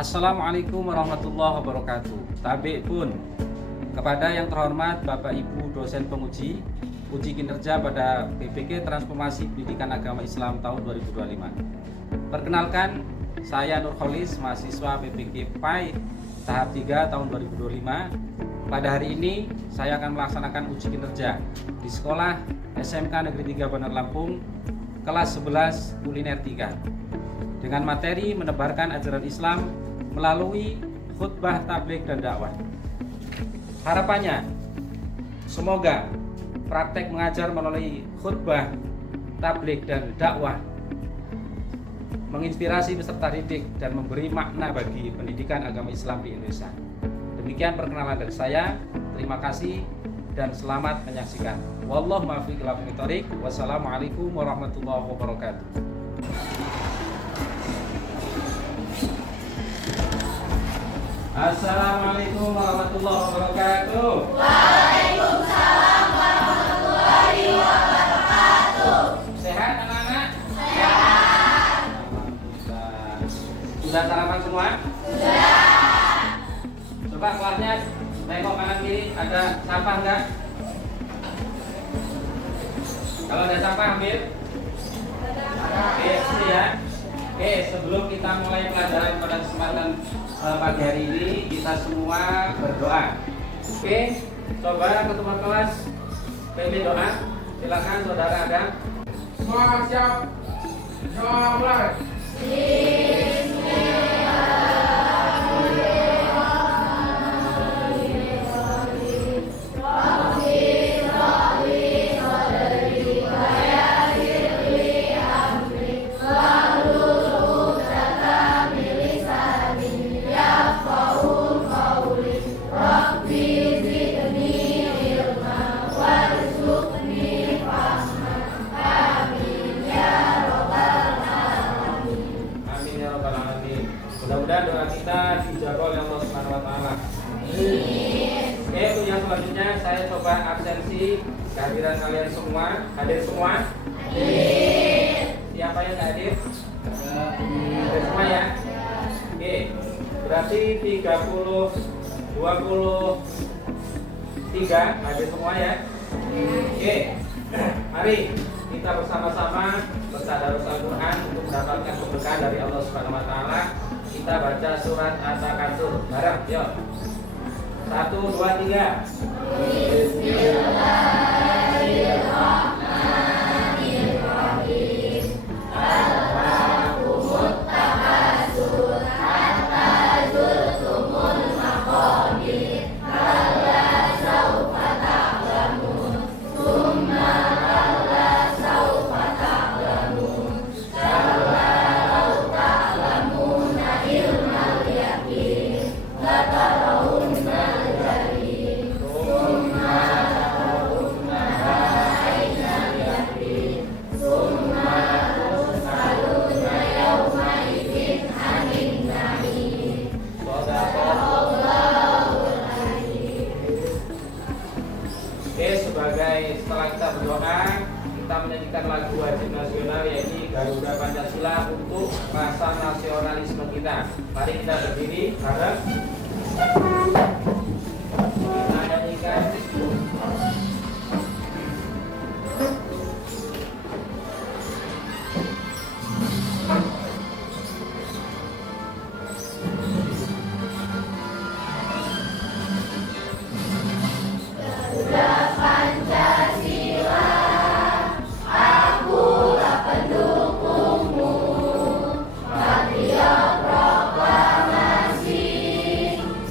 Assalamualaikum warahmatullahi wabarakatuh. Tabik pun kepada yang terhormat Bapak Ibu dosen penguji uji kinerja pada PPK Transformasi Pendidikan Agama Islam tahun 2025. Perkenalkan, saya Nur Kholis, mahasiswa PPK PAI tahap 3 tahun 2025. Pada hari ini saya akan melaksanakan uji kinerja di sekolah SMK Negeri 3 Bandar Lampung kelas 11 kuliner 3 dengan materi menebarkan ajaran Islam melalui khutbah, tabligh, dan dakwah. Harapannya, semoga praktek mengajar melalui khutbah, tabligh, dan dakwah menginspirasi peserta didik dan memberi makna bagi pendidikan agama Islam di Indonesia. Demikian perkenalan dari saya. Terima kasih dan selamat menyaksikan. Wallahu muwaffiq ila aqwamit thoriq. Wassalamualaikum warahmatullahi wabarakatuh. Assalamualaikum warahmatullahi wabarakatuh. Waalaikumsalam warahmatullahi wabarakatuh. Sehat anak-anak? Sehat. Alhamdulillah. Sudah sarapan semua? Sudah. Coba kelasnya tengok kanan kiri, ada sampah enggak? Kalau ada sampah ambil. Oke, sini ya. Oke, sebelum kita mulai pelajaran pada kesempatan pagi hari ini, kita semua berdoa. Oke, coba ketua kelas pilih doa. Silakan saudara Adam. Semua siap? Semua mulai. Mudah-mudahan doa kita dijawab oleh Allah Subhanahu wa taala. Oke, untuk yang selanjutnya saya coba absensi kehadiran kalian semua. Hadir semua? Siapa yang nggak hadir? Hadir semua ya? Oke, berarti 30 23 hadir semua ya? Oke, mari kita bersama-sama bertadarus Al-Quran untuk mendapatkan keberkahan dari Allah Subhanahu wa taala. Kita baca surat At-Takatsur bareng, yuk. 1, 2, 3. Bismillahirrahmanirrahim. Alhaakumut takatsur hatta zurtumul maqabir. Kalla saufa ta'lamun. Tsumma kalla saufa ta'lamun. Kalla law ta'lamuna ilmal yaqin. Latarawunnal jahim. Tsumma latarawunnaha ainal yaqin. Tsumma tus'aluna yawma idzin 'anil na'im. Shadaqallahul azim. Oke, setelah kita berdoa, kita menyanyikan lagu wajib nasional yaitu Garuda Pancasila untuk rasa nasionalisme kita. Mari kita berdiri bareng. Kita nyanyikan. Garuda Pancasila, akulah pendukungmu. Patriot proklamasi,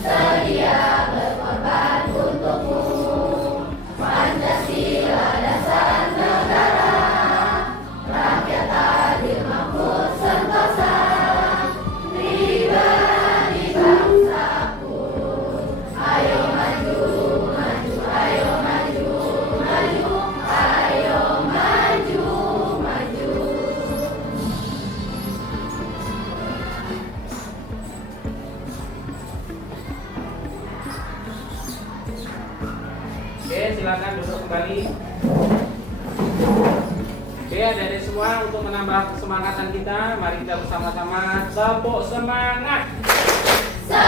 sedia berkorban untukmu. Pancasila dasar negara, rakyat adil makmur sentosa. Pribadi bangsaku, ayo maju, maju, ayo maju, maju, ayo maju, maju. Oke, silakan duduk kembali. Oke, adik-adik semua, untuk menambah kesemangatan kita, mari kita bersama-sama tepuk semangat. Oke,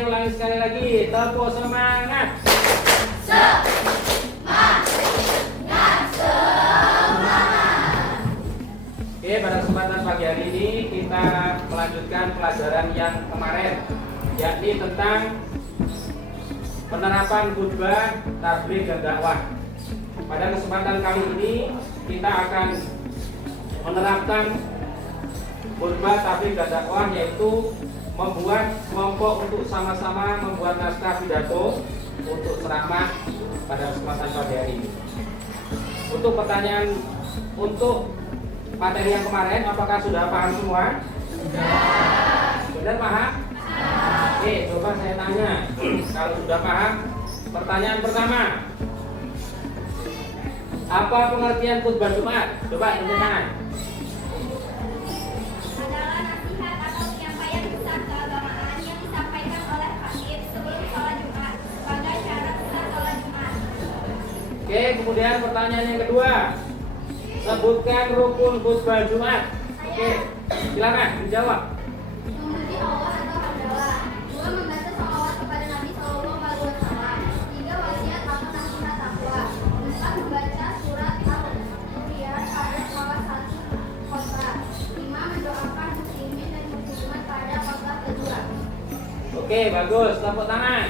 ulangi sekali lagi. Tepuk semangat. Oke, pada kesempatan pagi hari ini kita melanjutkan pelajaran yang kemarin, yakni tentang penerapan khutbah, tabligh dan dakwah. Pada kesempatan kali ini kita akan menerapkan khutbah, tabligh dan dakwah, yaitu membuat kelompok untuk sama-sama membuat naskah pidato untuk ceramah pada kesempatan pagi hari ini. Untuk pertanyaan untuk materi yang kemarin, apakah sudah paham semua? Sudah. Benar paham? Oke, coba saya tanya. Kalau sudah paham, pertanyaan pertama. Apa pengertian khutbah Jumat? Coba angkat tangan. Adalah nasihat atau penyampaian pesan keagamaan yang disampaikan oleh khatib sebelum sholat Jumat sebagai cara pesan sholat Jumat. Oke, kemudian pertanyaan yang kedua. Sebutkan rukun khutbah Jumat. Oke, silakan dijawab. Memuji Allah atau hamdalah. 2. Membaca sholawat kepada Nabi Sallallahu Alaihi Wasallam. 3. Wasiat atau nasihat takwa. 4. Membaca surat Al-Qur'an pada salah satu khotbah. 5. Mendoakan muslimin dan muslimat pada khotbah kedua. Oke, bagus. Tepuk tangan.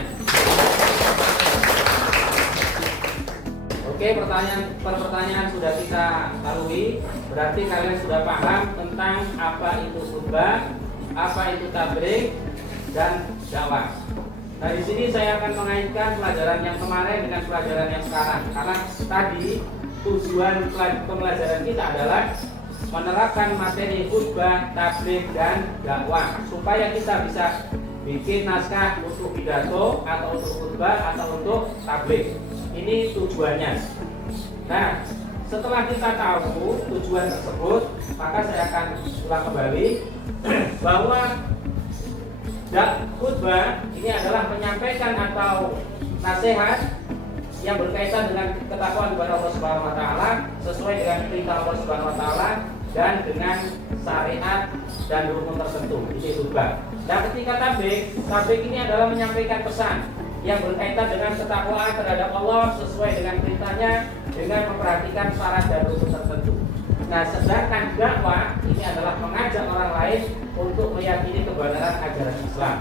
Oke, pertanyaan sudah kita lalui. Berarti kalian sudah paham tentang apa itu khutbah, apa itu tabligh dan dakwah. Nah, di sini saya akan mengaitkan pelajaran yang kemarin dengan pelajaran yang sekarang. Karena tadi tujuan pembelajaran kita adalah menerapkan materi khutbah, tabligh dan dakwah supaya kita bisa bikin naskah untuk pidato atau untuk khutbah atau untuk tabligh. Ini tujuannya. Nah, setelah kita tahu tujuan tersebut, maka saya akan ulang kembali bahwa khutbah ini adalah menyampaikan atau nasihat yang berkaitan dengan ketakwaan kepada Allah Subhanahu wa taala sesuai dengan perintah Allah Subhanahu wa taala dan dengan syariat dan rukun tertentu. Ini khutbah. Nah, ketika tabligh ini adalah menyampaikan pesan yang berkaitan dengan ketakwaan terhadap Allah sesuai dengan perintahnya dengan memperhatikan syarat dan rukun tertentu. Nah, sedangkan dakwah ini adalah mengajak orang lain untuk meyakini kebenaran ajaran Islam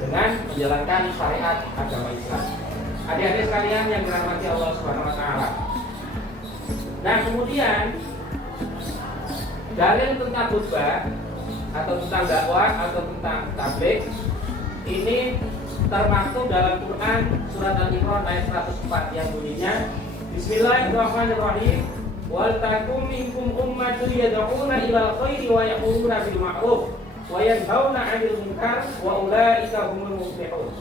dengan menjalankan syariat agama Islam. Adik-adik sekalian yang dirahmati Allah Subhanahu wa taala. Nah, kemudian dalil tentang khutbah atau tentang dakwah atau tentang tabligh ini termaktub dalam Quran surat Al-Imran ayat 104 yang bunyinya Bismillahirrahmanirrahim wal takum minkum ummatun yad'una ilal khairi wa ya'muruna bil ma'ruf wa yanhauna 'anil munkar wa ulaika humul muflihun.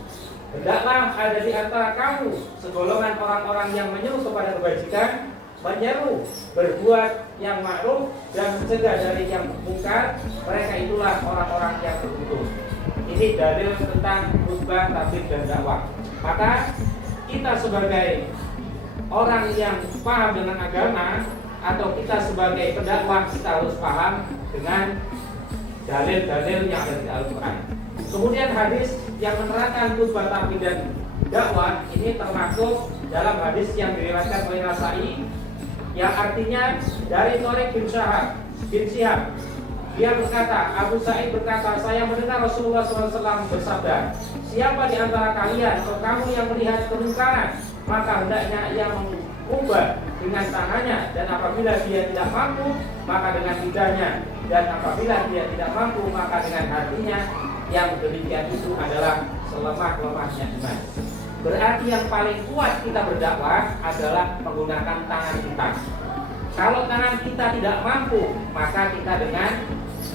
Hendaklah ada di antara kamu segolongan orang-orang yang menyeru kepada kebajikan, menyeru berbuat yang ma'ruf dan mencegah dari yang mungkar. Mereka itulah orang-orang yang beruntung. Ini dalil tentang khutbah, tabligh dan dakwah. Maka kita sebagai orang yang paham dengan agama atau kita sebagai pendakwah, kita harus paham dengan dalil-dalil yang ada di Al-Quran. Kemudian hadis yang menerangkan khutbah, tabligh dan dakwah ini termasuk dalam hadis yang diriwayatkan oleh Nasa'i yang artinya dari Thariq bin Syihab. Dia berkata, Abu Sa'id berkata, saya mendengar Rasulullah SAW bersabda, siapa di antara kalian atau kamu yang melihat kemungkaran, maka hendaknya ia mengubah dengan tangannya, dan apabila dia tidak mampu, maka dengan lidahnya, dan apabila dia tidak mampu, maka dengan hatinya. Yang demikian itu adalah selemah-lemahnya iman. Berarti yang paling kuat kita berdakwah adalah menggunakan tangan kita. Kalau tangan kita tidak mampu, maka kita dengan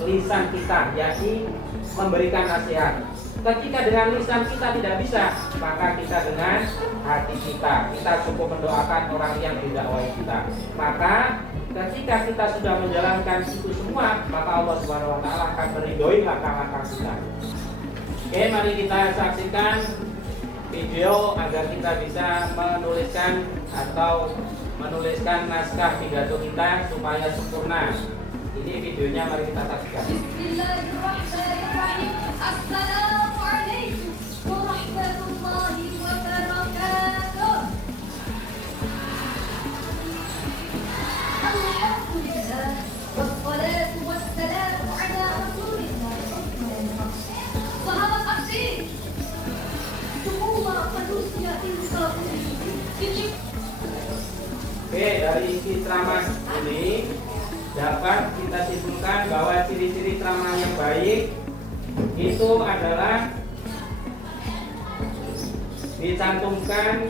lisan kita, yakni memberikan nasihat. Ketika dengan lisan kita tidak bisa, maka kita dengan hati kita. Kita cukup mendoakan orang yang didakwai kita. Maka ketika kita sudah menjalankan itu semua, maka Allah Subhanahu wa taala akan meridhoi langkah-langkah kita. Oke, mari kita saksikan video agar kita bisa menuliskan naskah pidato kita supaya sempurna. Ini Ini videonya, mari kita saksikan. Bismillahirrahmanirrahim. Assalamualaikum warahmatullahi wabarakatuh. Alhamdulillah wassalatu wassalamu ala Rasulillah. Sahabat aksi, semua manusia insaf ini. Oke, dari isi ceramah ini dapat kita simpulkan bahwa ciri-ciri ceramah yang baik itu adalah dicantumkan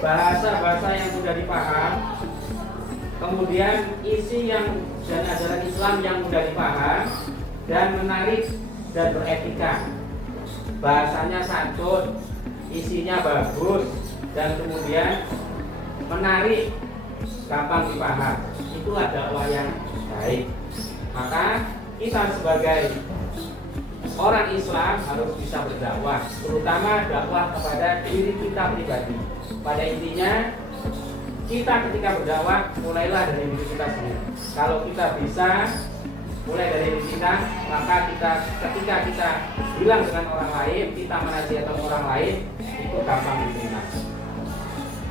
bahasa-bahasa yang mudah dipaham, kemudian isi yang dan ajaran Islam yang mudah dipaham dan menarik dan beretika. Bahasanya santun, isinya bagus, dan kemudian menarik, gampang dipaham. Itulah dakwah yang baik. Maka kita sebagai orang Islam harus bisa berdakwah, terutama dakwah kepada diri kita pribadi. Pada intinya, kita ketika berdakwah mulailah dari diri kita sendiri. Kalau kita bisa mulai dari diri kita, maka ketika kita bilang dengan orang lain, kita menasihati orang lain, itu gampang diterima.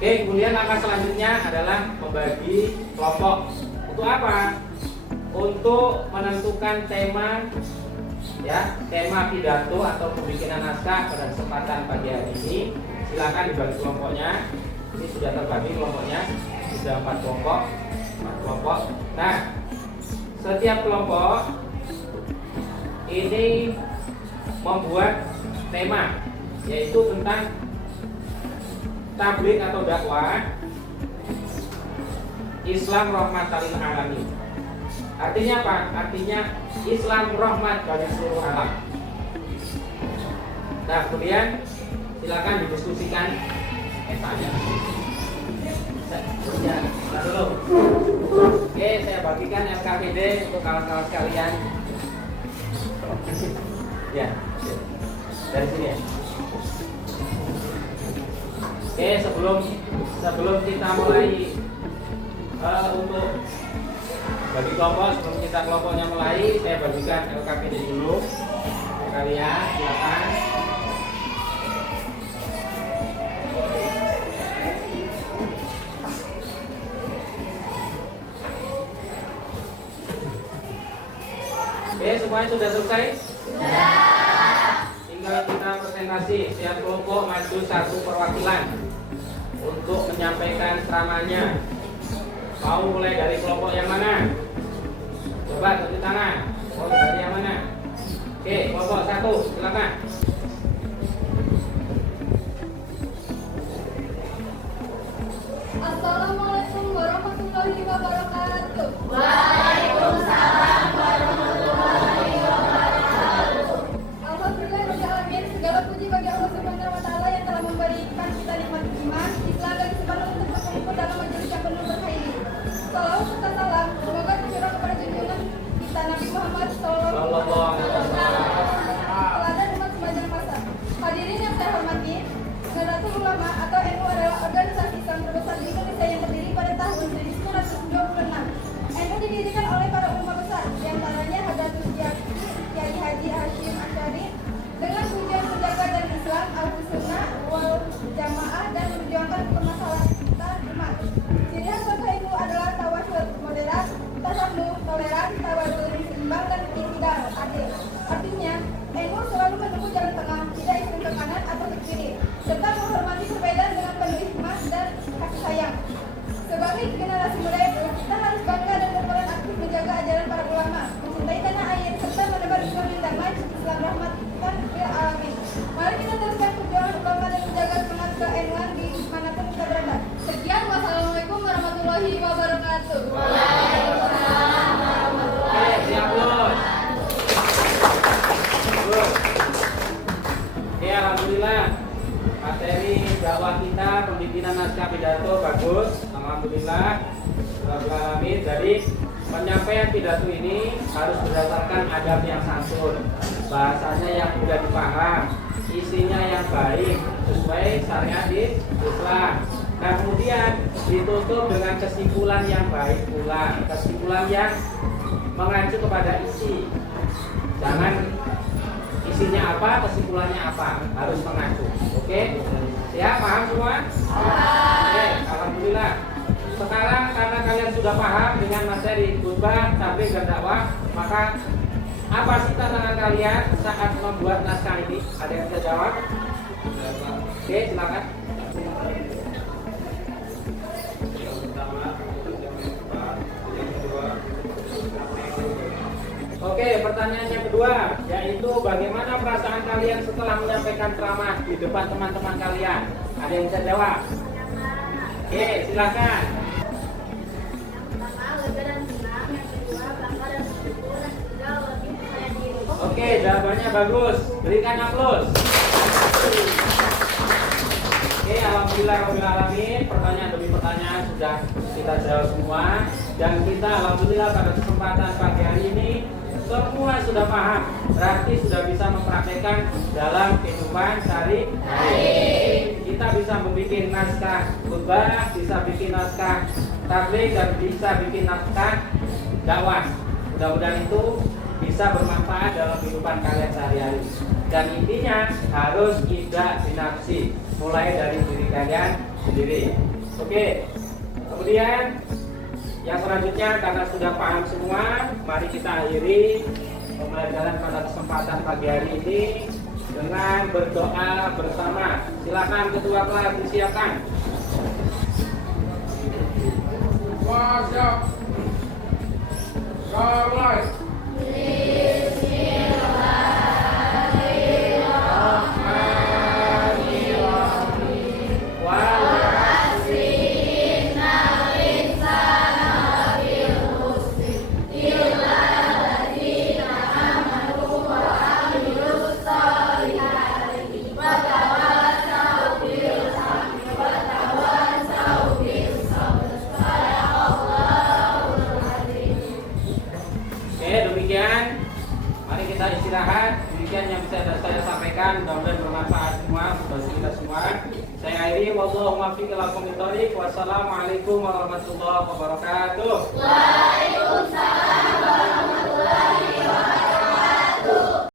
Oke, kemudian langkah selanjutnya adalah membagi kelompok. Untuk apa? Untuk menentukan tema, ya, tema pidato atau pembikinan naskah pada kesempatan pagi hari ini. Silakan dibagi kelompoknya. Ini sudah terbagi kelompoknya, sudah 4 kelompok. Nah, setiap kelompok ini membuat tema, yaitu tentang tabligh atau dakwah Islam rahmatan lil alamin. Artinya apa? Artinya Islam rahmat bagi seluruh alam. Nah, kemudian silakan didiskusikan petanya. Dulu. Oke, saya bagikan LKPD untuk kawan-kawan sekalian. Ya, dari sini ya. Oke, sebelum kita mulai untuk bagi kelompok, sebelum kita kelompoknya mulai, saya bagikan LKPD dulu. Kalian silakan. Oke, semuanya sudah selesai? Sudah. Tinggal kita presentasi. Setiap kelompok maju 1 perwakilan untuk menyampaikan ceramahnya. Mau mulai dari kelompok yang mana? Coba tunjuk tangan. Mau dari yang mana? Oke, kelompok 1, silakan. Assalamualaikum warahmatullahi wabarakatuh. Waalaikumsalam warahmatullahi wabarakatuh. Alhamdulillahirrahmanirrahim. Segala puji bagi Allah Subhanahu wa taala yang telah memberikan kita nikmat iman, Islam dan kesempatan untuk berkumpul dalam majelis yang penuh berkah ini. Salawat serta salam semoga tercurah kepada junjungan kita Nabi Muhammad sallallahu alaihi wasallam. Teladan umat sepanjang masa. Hadirin yang saya hormati, Nahdlatul Ulama atau NU adalah organisasi Islam terbesar di Indonesia yang berdiri pada tahun 1926. NU didirikan oleh para ulama besar, di antaranya Hadratus Kyai Haji Hashim Asy'ari, dengan tujuan menjaga dan Islam, Ahlussunnah wal Jamaah dan memperjuangkan permasalahan umat. Ciri khas bangsa itu adalah tawassul moderat, tasannuh toleran, tawadhu seimbang dan iktidal adil. Artinya, NU selalu menempuh jalan tengah, tidak ekstrem ke kanan atau ke kiri, serta menghormati perbedaan dengan penuh hikmah dan kasih sayang. Sebagai generasi muda itu, kita harus bangga dan berperan aktif menjaga ajaran para ulama, mencintai tanah air, serta menebar Islam yang damai, Islam rahmatan lil alamin. Mari kita teruskan perjuangan ulama dan menjaga semangat ke-NU-an di manapun kita berada. Sekian, wassalamualaikum warahmatullahi wabarakatuh. Waalaikumsalam warahmatullahi wabarakatuh. Oke, alhamdulillah materi dakwah kita pembikinan naskah pidato bagus, alhamdulillah. Alamin. Jadi penyampaian pidato ini harus berdasarkan adab yang santun, bahasanya yang mudah dipaham, isinya yang baik sesuai syariat Islam. Nah, kemudian ditutup dengan kesimpulan yang baik pula, kesimpulan yang mengacu kepada isi. Jangan isinya apa, kesimpulannya apa, harus mengacu. Oke? Siap? Paham semua? Oke, alhamdulillah. Sekarang karena kalian sudah paham dengan materi khutbah, tabligh dan dakwah, maka apa sih tantangan kalian saat membuat naskah ini? Ada yang bisa jawab? Oke, silakan. Oke, pertanyaan yang kedua, yaitu bagaimana perasaan kalian setelah menyampaikan ceramah di depan teman-teman kalian? Ada yang bisa jawab? Oke, silakan. Oke, jawabannya bagus. Berikan aplaus. Oke, alhamdulillah rabbil alamin. Pertanyaan demi pertanyaan sudah kita jawab semua, dan kita alhamdulillah pada kesempatan pagi hari ini semua sudah paham, berarti sudah bisa mempraktekkan dalam kehidupan sehari-hari. Kita bisa membuat naskah khutbah, bisa bikin naskah tabligh, dan bisa bikin naskah dakwah. Mudah-mudahan itu bisa bermanfaat dalam kehidupan kalian sehari-hari. Dan intinya harus tidak dinafsi, mulai dari diri kalian sendiri. Oke. Kemudian yang selanjutnya, karena sudah paham semua, mari kita akhiri pembelajaran pada kesempatan pagi hari ini dengan berdoa bersama. Silakan ketua kelas disiapkan. Semua siap. Mulai. Istirahat. Demikian yang bisa saya sampaikan, mudah-mudahan bermanfaat semua bagi kita semua. Saya akhiri, wallahu muwaffiq ila aqwamit thoriq. Wassalamualaikum warahmatullahi wabarakatuh. Waalaikumsalam.